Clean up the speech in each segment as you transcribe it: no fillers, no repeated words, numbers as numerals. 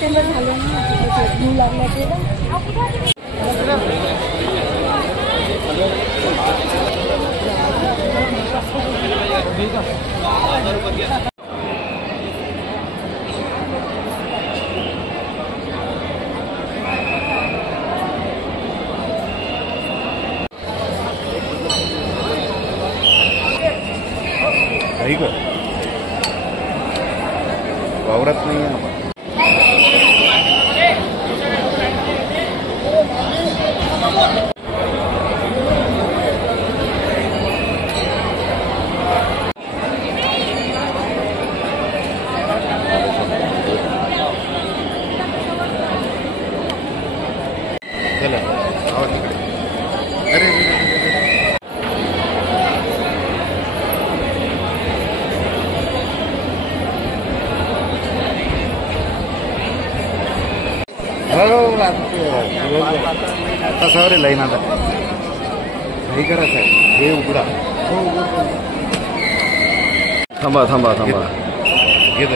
September झालं ना वावरात नाही आहे सर लाईन आता हे करा साहेब हे उघडा थांबा थांबा थांबा घेत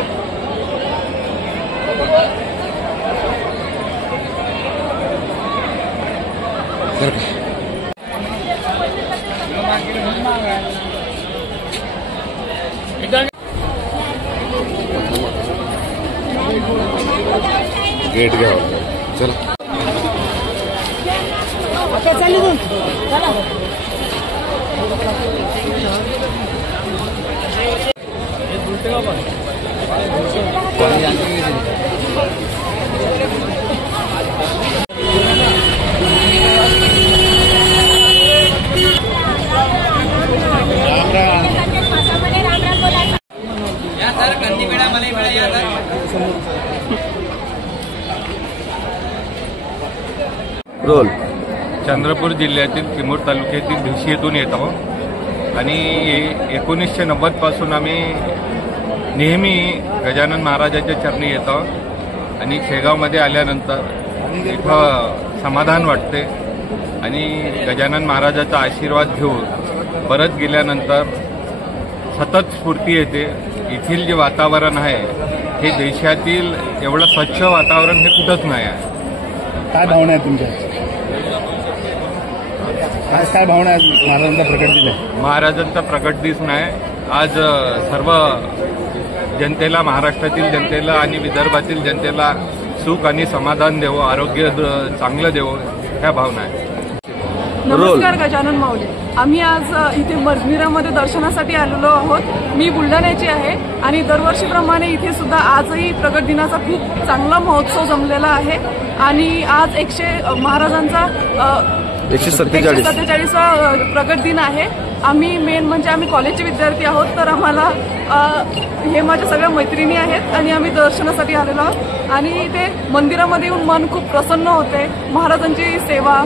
गेट घ्यावं चला रोल चंद्रपूर जिल्ह्यातील चिमूर तालुक्यातील भिशी येथून येत आहोत आणि 1990 पासून आम्ही नेहमी गजानन महाराजांच्या चरणी येत आहोत आणि शेगावमध्ये आल्यानंतर इथं समाधान वाटते आणि गजानन महाराजाचा आशीर्वाद घेऊन परत गेल्यानंतर सतत स्फूर्ती येते। येथील जे वातावरण आहे हे देशातील एवढं स्वच्छ वातावरण हे कुठंच नाही आहे। काय भावना आहे तुमच्या? आज काय भावना आहे महाराजांचा प्रकट दिन आहे? महाराजांचा प्रकट दिन आहे। आज सर्व जनतेला, महाराष्ट्रातील जनतेला आणि विदर्भातील जनतेला सुख आणि समाधान देवो, आरोग्य चांगलं देवो, ह्या भावना आहे। नमस्कार गजानन माऊली, आम्ही आज इथे मजमिरामध्ये दर्शनासाठी आलेलो आहोत। मी बुलढाण्याची आहे आणि दरवर्षीप्रमाणे इथे सुद्धा आजही प्रगट दिनाचा खूप चांगला महोत्सव जमलेला आहे आणि आज महाराजांचा 147वा प्रगट दिन आहे। आम्ही मेन म्हणजे आम्ही कॉलेजचे विद्यार्थी आहोत, तर आम्हाला हे माझ्या सगळ्या मैत्रिणी आहेत आणि आम्ही दर्शनासाठी आलेलो आहोत आणि इथे मंदिरामध्ये येऊन मन खूप प्रसन्न होते। महाराजांची सेवा,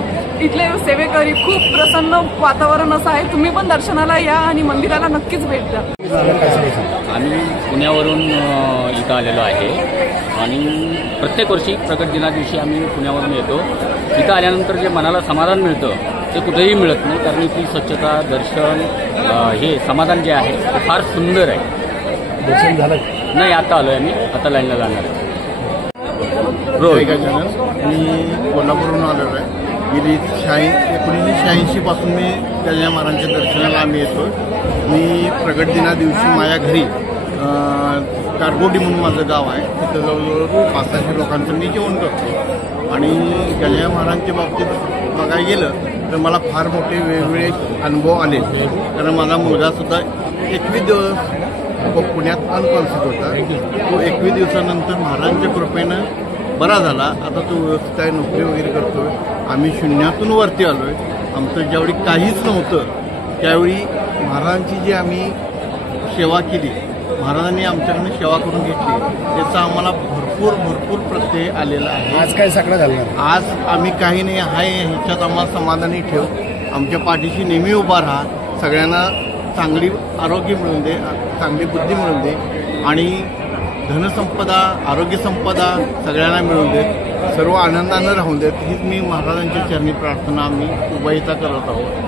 इथले सेवेकरी, खूप प्रसन्न वातावरण असं आहे। तुम्ही पण दर्शनाला या आणि मंदिराला नक्कीच भेट द्या। आम्ही पुण्यावरून इथं आलेलो आहे आणि प्रत्येक वर्षी प्रगट दिना दिवशी आम्ही पुण्यावरून येतो। इथं आल्यानंतर जे मनाला समाधान मिळतं ते कुठेही मिळत नाही, कारण इथली स्वच्छता, दर्शन, हे समाधान जे आहे ते फार सुंदर आहे। दर्शन झालं नाही, आता आलोय आम्ही, आता लाईनला जाणार आहे। मी कोल्हापूरहून आलेलो आहे। गेली 1986 पासून मी गजानन महाराजांच्या दर्शनाला आम्ही येतो। मी प्रगट दिना दिवशी माझ्या घरी कारगोडी म्हणून माझं गाव आहे, तिथं जवळजवळ 500 लोकांचं मी जेवण करतो आणि गजानन महाराजांच्या बाबतीत बघायला गेलं तर मला फार मोठे वेगवेगळे अनुभव आले, कारण माझा मुलगासुद्धा 21 दिवस पुण्यात अनकॉन्शियस होता। तो 21 दिवसानंतर महाराजांच्या कृपेनं बरा झाला। आता तो व्यवस्थित आहे, नोकरी वगैरे करतोय। आम्ही शून्यातून वरती आलोय। आमचं ज्यावेळी काहीच नव्हतं त्यावेळी महाराजांची जी आम्ही सेवा केली, महाराजांनी आमच्याकडून सेवा करून घेतली, त्याचा आम्हाला भरपूर प्रत्यय आलेला आहे। आज काय सगळं झालं? आज आम्ही काही नाही आहे ह्याच्यात आम्हाला समाधानी ठेव, आमच्या पाठीशी नेहमी उभा राहा, सगळ्यांना चांगली आरोग्य मिळून दे, चांगली बुद्धी मिळून दे आणि धनसंपदा, आरोग्यसंपदा सगळ्यांना मिळून देत, सर्व आनंदानं राहून देत, हीच मी महाराजांच्या चरणी प्रार्थना आम्ही उभयता करत आहोत।